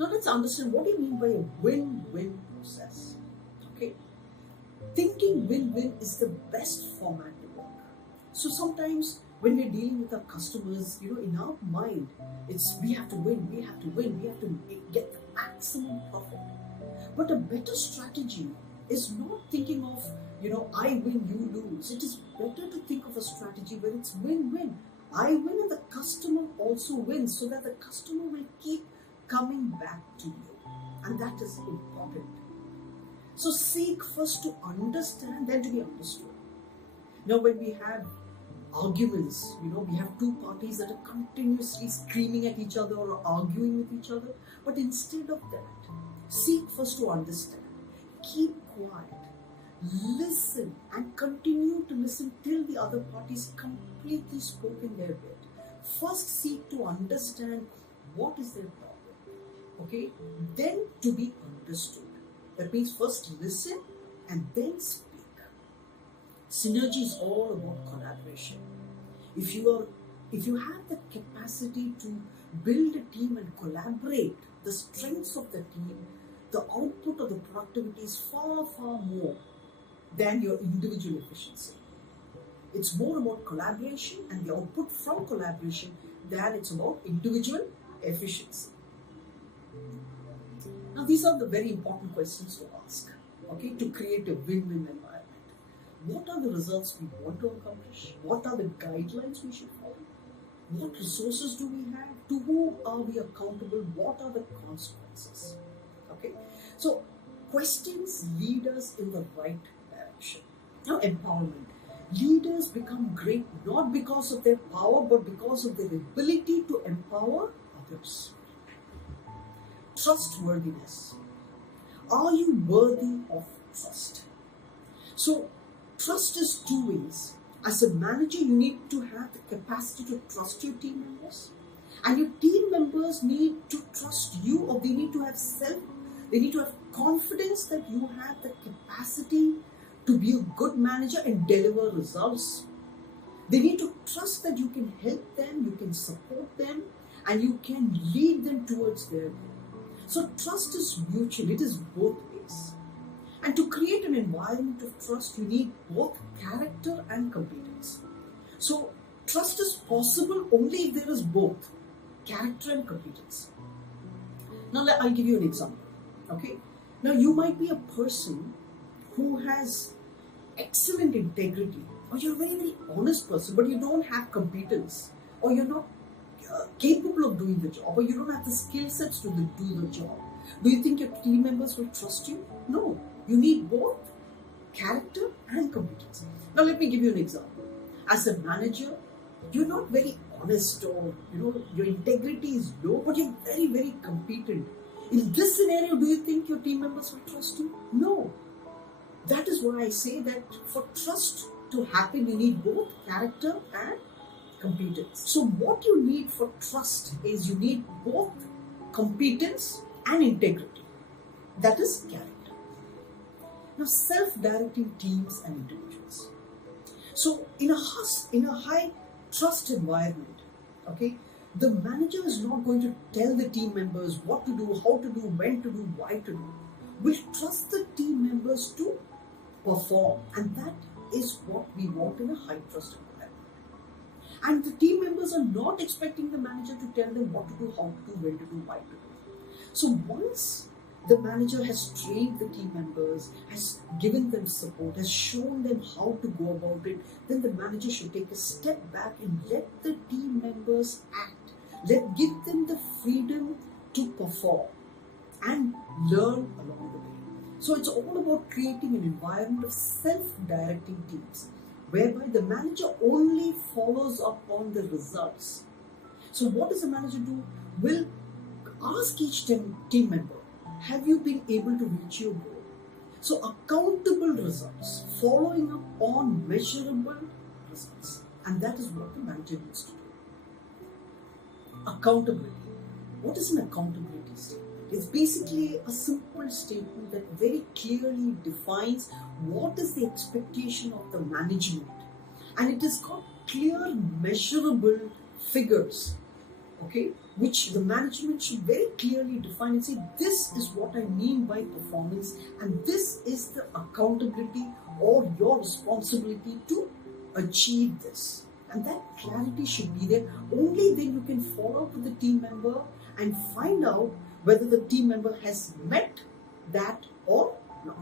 Now let's understand what do you mean by a win-win process. Okay, thinking win-win is the best format to work. So sometimes when we're dealing with our customers, in our mind, it's we have to win, we have to win, we have to get the maximum profit. But a better strategy is not thinking of, I win, you lose. It is better to think of a strategy where it's win-win. I win and the customer also wins, so that the customer will keep coming back to you. And that is important. So seek first to understand, then to be understood. Now when we have arguments, we have two parties that are continuously screaming at each other or arguing with each other. But instead of that, seek first to understand. Keep quiet. Listen and continue to listen till the other parties completely spoken their bit. First seek to understand what is their problem. Okay? Then to be understood. That means first listen and then speak. Synergy is all about collaboration. If you have the capacity to build a team and collaborate, the strengths of the team, the output of the productivity is far, far more than your individual efficiency. It's more about collaboration and the output from collaboration than it's about individual efficiency. Now these are the very important questions to ask, okay, to create a win-win environment. What are the results we want to accomplish? What are the guidelines we should follow? What resources do we have? To whom are we accountable? What are the consequences? Okay, so questions lead us in the right direction. Now, empowerment. Leaders become great not because of their power, but because of their ability to empower others. Trustworthiness. Are you worthy of trust? So, trust is two ways. As a manager, you need to have the capacity to trust your team members. And your team members need to trust you, or they need to have confidence that you have the capacity to be a good manager and deliver results. They need to trust that you can help them, you can support them, and you can lead them towards their goal. So trust is mutual, it is both ways. And to create an environment of trust, you need both character and competence. So trust is possible only if there is both character and competence. Now I'll give you an example. Okay. Now you might be a person who has excellent integrity, or you're a very, very honest person, but you don't have competence, or you're not capable of doing the job, or you don't have the skill sets to do the job. Do you think your team members will trust you? No. You need both character and competence. Now let me give you an example. As a manager, you're not very honest, or your integrity is low, but you're very, very competent. In this scenario, do you think your team members will trust you? No. That is why I say that for trust to happen, you need both character and competence. So what you need for trust is you need both competence and integrity. That is character. Now, self-directing teams and individuals. So in a high trust environment, okay, the manager is not going to tell the team members what to do, how to do, when to do, why to do. We'll trust the team members to perform, and that is what we want in a high trust environment. And the team members are not expecting the manager to tell them what to do, how to do, when to do, why to do. So once the manager has trained the team members, has given them support, has shown them how to go about it, then the manager should take a step back and let the team members act. Give them the freedom to perform and learn along the way. So it's all about creating an environment of self-directing teams, whereby the manager only follows up on the results. So what does the manager do? Will ask each team member, have you been able to reach your goal? So accountable results, following up on measurable results. And that is what the manager needs to do. Accountability. What is an accountability statement? It's basically a simple statement that very clearly defines what is the expectation of the management. And it has got clear measurable figures okay, which the management should very clearly define and say, this is what I mean by performance, and this is the accountability or your responsibility to achieve this. And that clarity should be there. Only then you can follow up with the team member and find out whether the team member has met that or not.